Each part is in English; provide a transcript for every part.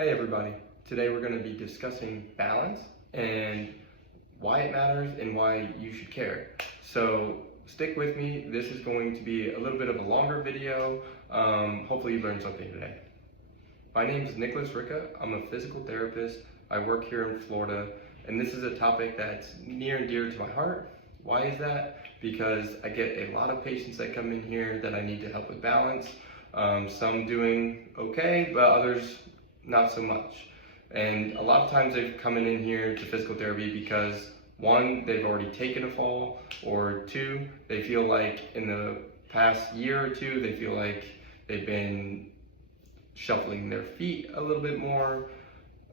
Hey everybody, today we're going to be discussing balance and why it matters and why you should care. So stick with me, this is going to be a little bit of a longer video. Hopefully you learned something today. My name is Nicholas Ricca, I'm a physical therapist, I work here in Florida, and this is a topic that's near and dear to my heart. Why is that? Because I get a lot of patients that come in here that I need to help with balance. Some doing okay, but others not so much. And a lot of times they've come in here to physical therapy because one, they've already taken a fall, or two, they feel like in the past year or two, they feel like they've been shuffling their feet a little bit more,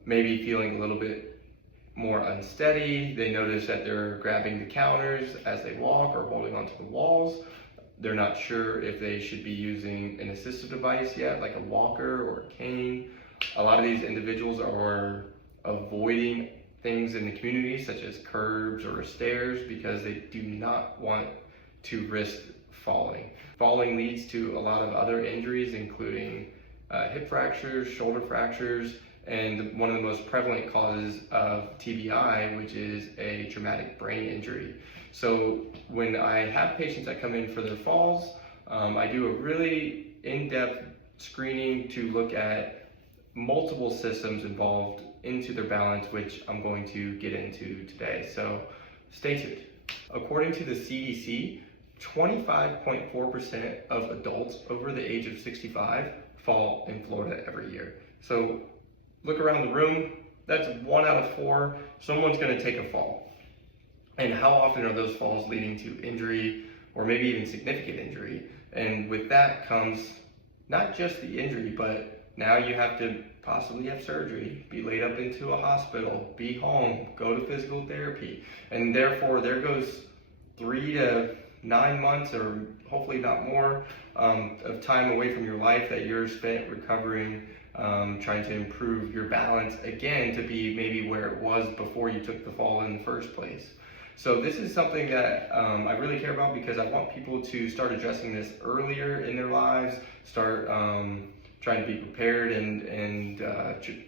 maybe feeling a little bit more unsteady. They notice that they're grabbing the counters as they walk or holding onto the walls. They're not sure if they should be using an assistive device yet, like a walker or a cane. A lot of these individuals are avoiding things in the community such as curbs or stairs because they do not want to risk falling. Falling leads to a lot of other injuries, including hip fractures, shoulder fractures, and one of the most prevalent causes of TBI, which is a traumatic brain injury. So when I have patients that come in for their falls, I do a really in-depth screening to look at multiple systems involved into their balance, which I'm going to get into today. So stay tuned. According to the CDC, 25.4% of adults over the age of 65 fall in Florida every year. So look around the room, that's 1 out of 4, someone's gonna take a fall. And how often are those falls leading to injury or maybe even significant injury? And with that comes not just the injury, but now you have to possibly have surgery, be laid up into a hospital, be home, go to physical therapy. And therefore there goes 3 to 9 months, or hopefully not more, of time away from your life that you're spent recovering, trying to improve your balance again to be maybe where it was before you took the fall in the first place. So this is something that I really care about because I want people to start addressing this earlier in their lives, start trying to be prepared and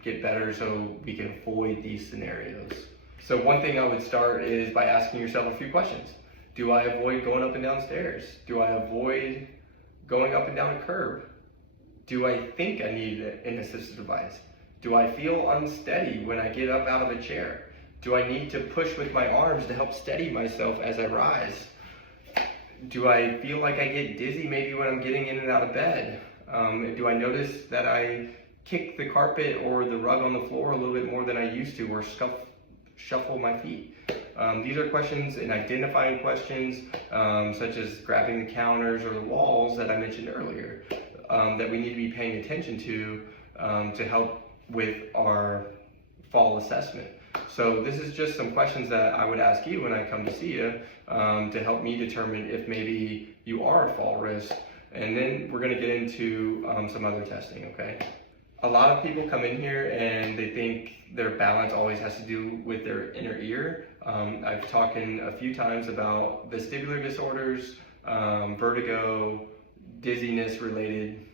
get better so we can avoid these scenarios. So one thing I would start is by asking yourself a few questions. Do I avoid going up and down stairs? Do I avoid going up and down a curb? Do I think I need an assistive device? Do I feel unsteady when I get up out of a chair? Do I need to push with my arms to help steady myself as I rise? Do I feel like I get dizzy maybe when I'm getting in and out of bed? Do I notice that I kick the carpet or the rug on the floor a little bit more than I used to, or shuffle my feet? These are questions and identifying questions, such as grabbing the counters or the walls that I mentioned earlier, that we need to be paying attention to help with our fall assessment. So this is just some questions that I would ask you when I come to see you, to help me determine if maybe you are a fall risk. And then we're going to get into some other testing, okay? A lot of people come in here and they think their balance always has to do with their inner ear. I've talked a few times about vestibular disorders, vertigo, dizziness related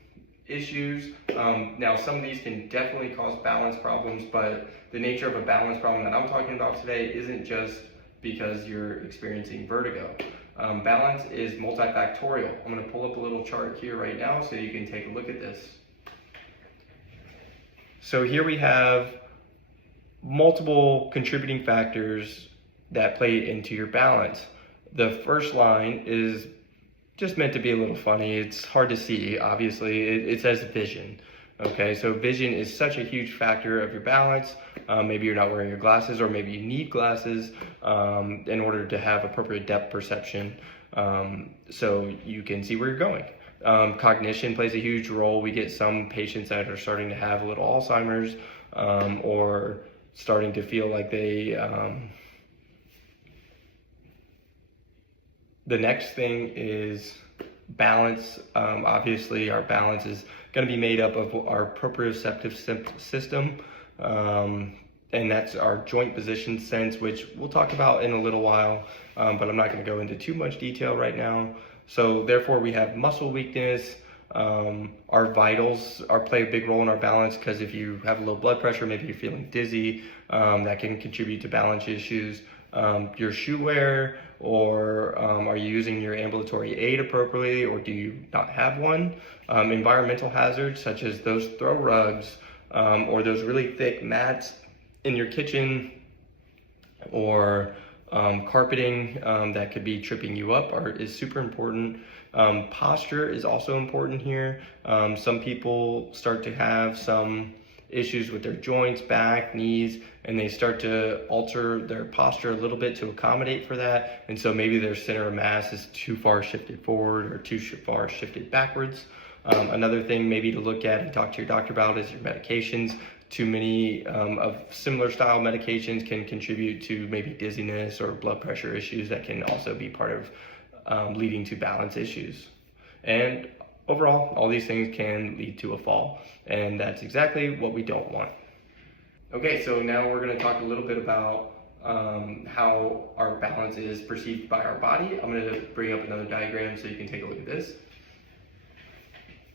issues. Now some of these can definitely cause balance problems, but the nature of a balance problem that I'm talking about today isn't just because you're experiencing vertigo. Balance is multifactorial. I'm going to pull up a little chart here right now so you can take a look at this. So here we have multiple contributing factors that play into your balance. The first line is just meant to be a little funny. It's hard to see, obviously. It says vision. Okay, so vision is such a huge factor of your balance. Maybe you're not wearing your glasses, or maybe you need glasses in order to have appropriate depth perception, so you can see where you're going. Cognition plays a huge role. We get some patients that are starting to have a little Alzheimer's, or starting to feel like they... The next thing is balance. Obviously, our balance is going to be made up of our proprioceptive system, and that's our joint position sense, which we'll talk about in a little while, but I'm not going to go into too much detail right now. So therefore we have muscle weakness, Our vitals play a big role in our balance, because if you have low blood pressure, maybe you're feeling dizzy, that can contribute to balance issues. Your shoe wear, or are you using your ambulatory aid appropriately, or do you not have one? Environmental hazards such as those throw rugs, or those really thick mats in your kitchen, or carpeting that could be tripping you up is super important. Posture is also important here. Some people start to have some issues with their joints, back, knees, and they start to alter their posture a little bit to accommodate for that. And so maybe their center of mass is too far shifted forward or too far shifted backwards. Another thing maybe to look at and talk to your doctor about is your medications. Too many of similar style medications can contribute to maybe dizziness or blood pressure issues that can also be part of leading to balance issues. And overall, all these things can lead to a fall, and that's exactly what we don't want. Okay, so now we're going to talk a little bit about how our balance is perceived by our body. I'm going to bring up another diagram so you can take a look at this.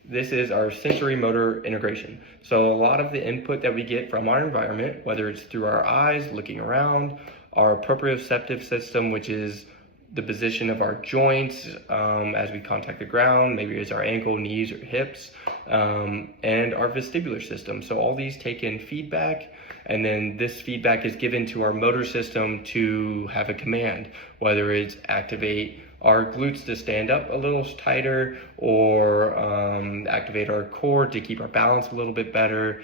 This is our sensory motor integration. So a lot of the input that we get from our environment, whether it's through our eyes, looking around, our proprioceptive system, which is the position of our joints as we contact the ground, maybe it's our ankle, knees, or hips, and our vestibular system. So all these take in feedback, and then this feedback is given to our motor system to have a command, whether it's activate our glutes to stand up a little tighter, or activate our core to keep our balance a little bit better.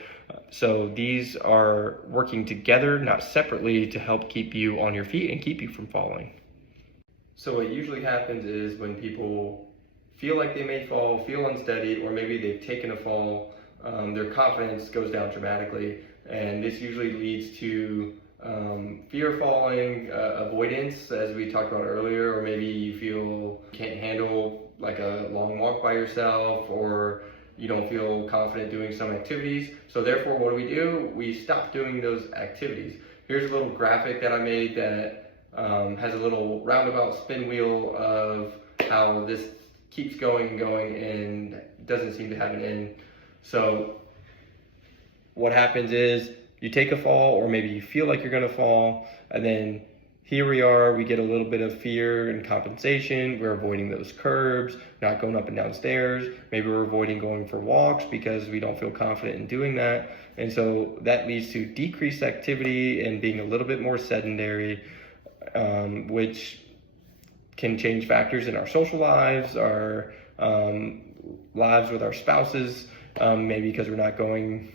So these are working together, not separately, to help keep you on your feet and keep you from falling. So what usually happens is when people feel like they may fall, feel unsteady, or maybe they've taken a fall, their confidence goes down dramatically, and this usually leads to fear of falling, avoidance, as we talked about earlier, or maybe you feel you can't handle like a long walk by yourself, or you don't feel confident doing some activities. So therefore, what do? We stop doing those activities. Here's a little graphic that I made that has a little roundabout spin wheel of how this keeps going and going and doesn't seem to have an end. So what happens is you take a fall, or maybe you feel like you're gonna fall, and then here we are, we get a little bit of fear and compensation. We're avoiding those curbs, not going up and down stairs. Maybe we're avoiding going for walks because we don't feel confident in doing that. And so that leads to decreased activity and being a little bit more sedentary, which can change factors in our social lives, our lives with our spouses, maybe because we're not going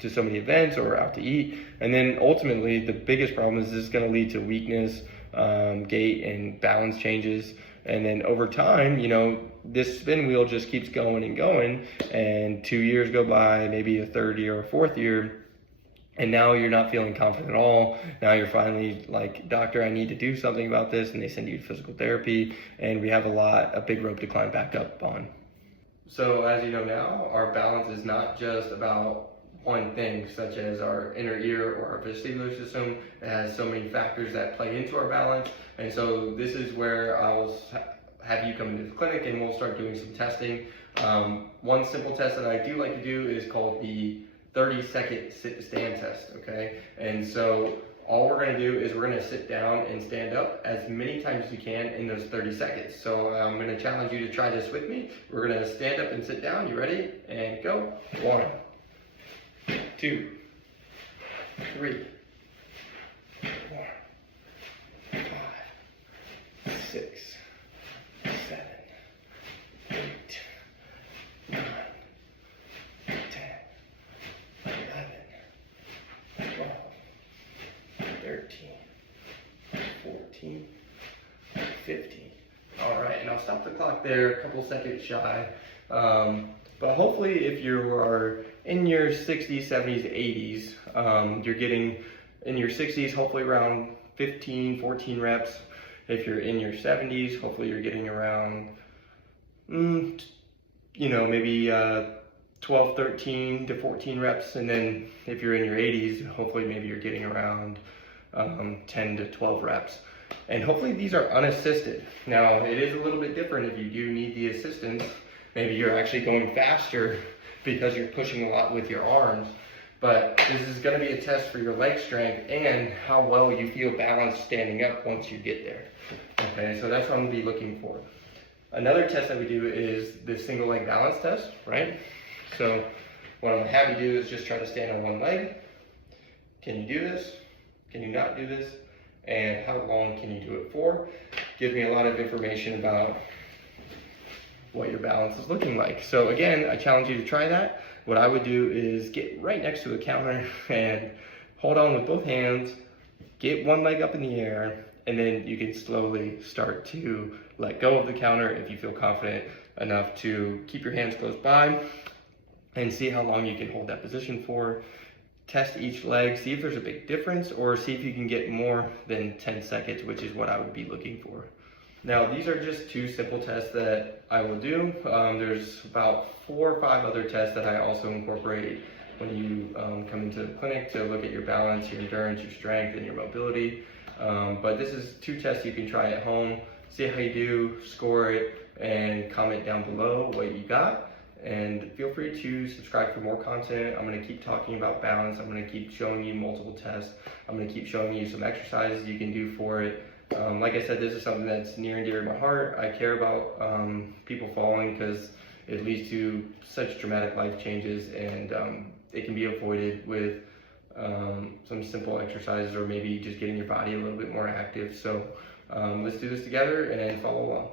to so many events or out to eat. And then ultimately, the biggest problem is this is going to lead to weakness, gait, and balance changes. And then over time, this spin wheel just keeps going and going, and 2 years go by, maybe a third year or fourth year, and now you're not feeling confident at all. Now you're finally like, doctor, I need to do something about this, and they send you to physical therapy, and we have a big rope to climb back up on. So as you know now, our balance is not just about one thing, such as our inner ear or our vestibular system. It has so many factors that play into our balance. And so this is where I'll have you come into the clinic and we'll start doing some testing. One simple test that I do like to do is called the 30-second sit-stand test, okay? And so all we're gonna do is we're gonna sit down and stand up as many times as you can in those 30 seconds. So I'm gonna challenge you to try this with me. We're gonna stand up and sit down. You ready? And go. 1, 2, 3, 4, 5, 6, 7, 8, 9, 10, 11, 12, 13, 14, 15. All right, and I'll stop the clock there, a couple seconds shy. But hopefully if you are in your 60s, 70s, 80s, you're getting in your 60s, hopefully around 15, 14 reps. If you're in your 70s, hopefully you're getting around, maybe 12, 13 to 14 reps. And then if you're in your 80s, hopefully maybe you're getting around 10 to 12 reps. And hopefully these are unassisted. Now, it is a little bit different if you do need the assistance. Maybe you're actually going faster because you're pushing a lot with your arms. But this is going to be a test for your leg strength and how well you feel balanced standing up once you get there. Okay, so that's what I'm going to be looking for. Another test that we do is the single leg balance test, right? So what I'm going to have you do is just try to stand on one leg. Can you do this? Can you not do this? And how long can you do it for? Give me a lot of information about what your balance is looking like. So again, I challenge you to try that. What I would do is get right next to a counter and hold on with both hands, get one leg up in the air, and then you can slowly start to let go of the counter if you feel confident enough to keep your hands close by, and see how long you can hold that position for. Test each leg, see if there's a big difference, or see if you can get more than 10 seconds, which is what I would be looking for. Now, these are just 2 simple tests that I will do. There's about 4 or 5 other tests that I also incorporate when you come into the clinic to look at your balance, your endurance, your strength, and your mobility. But this is 2 tests you can try at home. See how you do, score it, and comment down below what you got. And feel free to subscribe for more content. I'm going to keep talking about balance. I'm going to keep showing you multiple tests. I'm going to keep showing you some exercises you can do for it. Like I said, this is something that's near and dear to my heart. I care about people falling because it leads to such dramatic life changes, and it can be avoided with some simple exercises, or maybe just getting your body a little bit more active. So let's do this together and follow along.